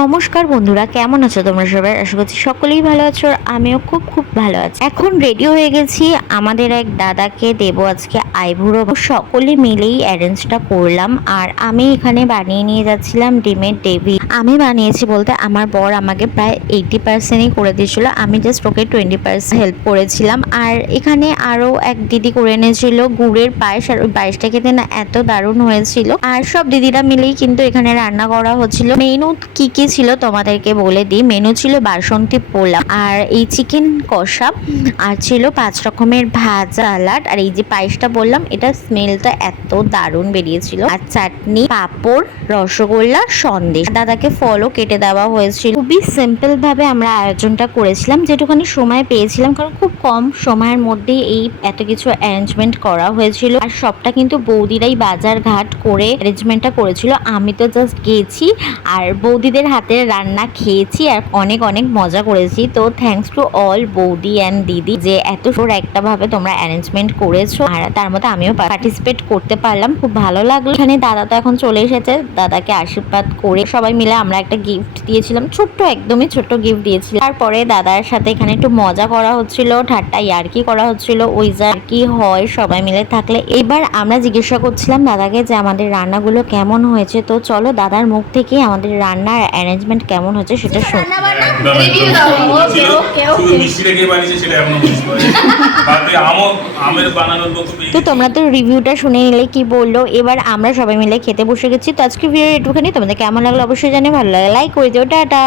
নমস্কার বন্ধুরা, কেমন আছো তোমরা সবাই? আশা করছি সকলেই ভালো আছো, আর আমিও খুব খুব ভালো আছি। এখন রেডি হয়ে গেছি, আমাদের এক দাদাকে দেবো আজকে আইবুড়ো। সকলে মিলেই অ্যারেঞ্জটা করলাম। আর আমি এখানে বানিয়ে নিয়ে যাচ্ছিলাম ডিমের ডেভি। আমি বানিয়েছি বলতে আমার বর আমাকে প্রায় 80%ই করে দিয়েছিল, আমি জাস্ট ওকে 20% হেল্প করেছিলাম। আর এখানে আরও এক দিদি করে এনেছিল গুড়ের পায়েস, আর ওই পায়েসটা খেতে না এত দারুণ হয়েছিল। আর সব দিদিরা মিলেই কিন্তু এখানে রান্না করা হচ্ছিল। মেনু কি কি ছিল তোমাদেরকে বলে দিই। মেনু ছিল বাসন্তী পোলাও, আর এই চিকেন কষা, আর ছিল 5 রকমের ভাজা, সালাড, আর এই যে পায়েসটা বললাম এটা স্মেলটা এত দারুণ বেরিয়েছিল। আর চাটনি, পাঁপড়, রসগোল্লা, সন্দেশ। দাদাকে ফলও কেটে দেওয়া হয়েছিল। খুবই সিম্পল ভাবে আমরা আয়োজনটা করেছিলাম, যেটুখানি সময় পেয়েছিলাম, কারণ খুব কম সময়ের মধ্যেই এই এত কিছু অ্যারেঞ্জমেন্ট করা হয়েছিল। আর সবটা কিন্তু বৌদিরাই বাজার ঘাট করে অ্যারেঞ্জমেন্টটা করেছিল। আমি তো জাস্ট গেছি আর বৌদিদের হাতের রান্না খেয়েছি, আর অনেক অনেক মজা করেছি। তো থ্যাঙ্কস টু অল বৌদি অ্যান্ড দিদি, যে এত সুন্দর একটা ভাবে তোমরা অ্যারেঞ্জমেন্ট করেছো, আর তার মধ্যে আমিও পার্টিসিপেট করতে পারলাম, খুব ভালো লাগলো। এখানে দাদা তো এখন চলে এসেছে, দাদাকে আশীর্বাদ করে সবাই মিলে আমরা একটা গিফট দিয়েছিলাম, ছোট্ট, একদমই ছোট্ট গিফট দিয়েছিলাম। তারপরে দাদার সাথে এখানে একটু মজা করা হচ্ছিল, ঠাট্টা ইয়ার্কি করা হচ্ছিল, ওই যা কি হয় সবাই মিলে থাকলে। এবার আমরা জিজ্ঞাসা করছিলাম দাদাকে যে আমাদের রান্নাগুলো কেমন হয়েছে। তো চলো দাদার মুখ থেকে আমাদের রান্নার অ্যারেঞ্জমেন্ট কেমন হচ্ছে সেটা শুনি। তো তোমরা তো রিভিউটা শুনে নিলে কি বললো। এবার আমরা সবাই মিলে খেতে বসে গেছি। তো আজকে ভিডিও একটুখানি, তোমাদের কেমন লাগলো অবশ্যই জানিয়ে, ভালো লাগে লাইক করে দিও, টাটা।